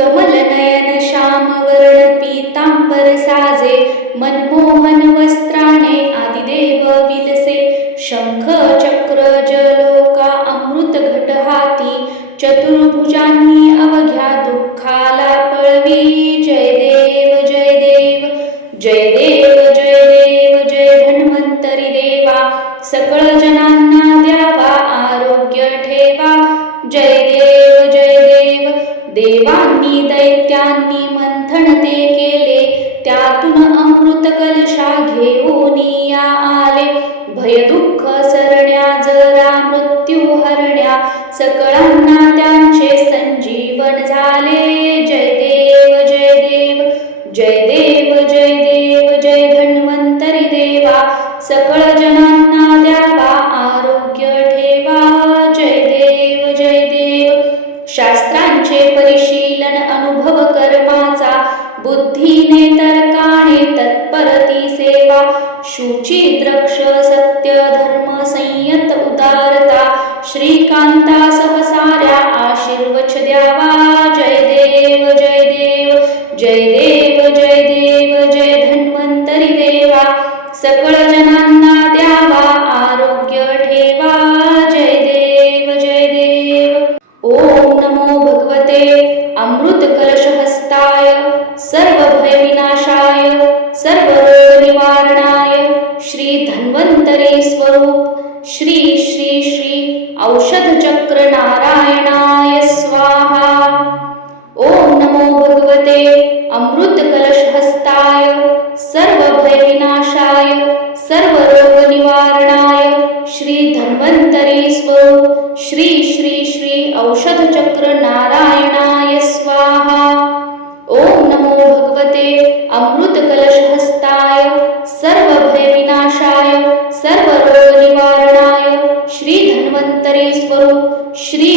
कमल नयन श्याम वर्ण पीतांबर साजे मनमोहन वस्त्राणे आदिदेव विलसे शंख चक्र जलोका अमृत घट हाती चतुर्भुजांनी अवघ्या दुःखाला पळवी जय देव जय देव जय देव जय देव जय धन्वंतरी देवा सकळ जनांना द्यावा आरोग्य ठेवा जय देव देवांनी दैत्यांनी मंथन ते केले. त्यातून अमृत कलशा घेऊन या आले. भय दुःख सरण्या जरा मृत्यू हरण्या. सकळांना त्यांचे संजीवन झाले. जय देव जय देव जय देव जय देव जय धन्वंतरी देवा. सकळ जनांना द्यावा आरोग्य ठेवा. जय देव जय देव. शास्त्रांचे परिश बुद्धीने तर्काने तत्परती सेवा शुची द्रक्ष सत्य धर्म संयत उदारता श्रीकांता सहसाऱ्या आशीर्वच द्यावा. जय देव जय देव जय देव जय देव जय धन्वंतरी देवा. सकळ जनांना द्यावा आरोग्य ठेवा. जय देव जय देव. ओम नमो भगवते. अमृत कलश हस्ताय सर्व भय विनाशाय सर्व रोग निवारणाय श्री धन्वंतरी स्वरूप श्री श्री श्री औषध चक्र नारायणाय स्वाहा. ओम नमो भगवते अमृत कलश हस्ताय सर्व भय विनाशाय सर्व रोग निवारणाय श्री धन्वंतरी स्वरूप श्री श्री श्री औषध हस्ताय सर्व भय सर्व रोग निवारणाय श्री धन्वंतरी स्वरूप श्री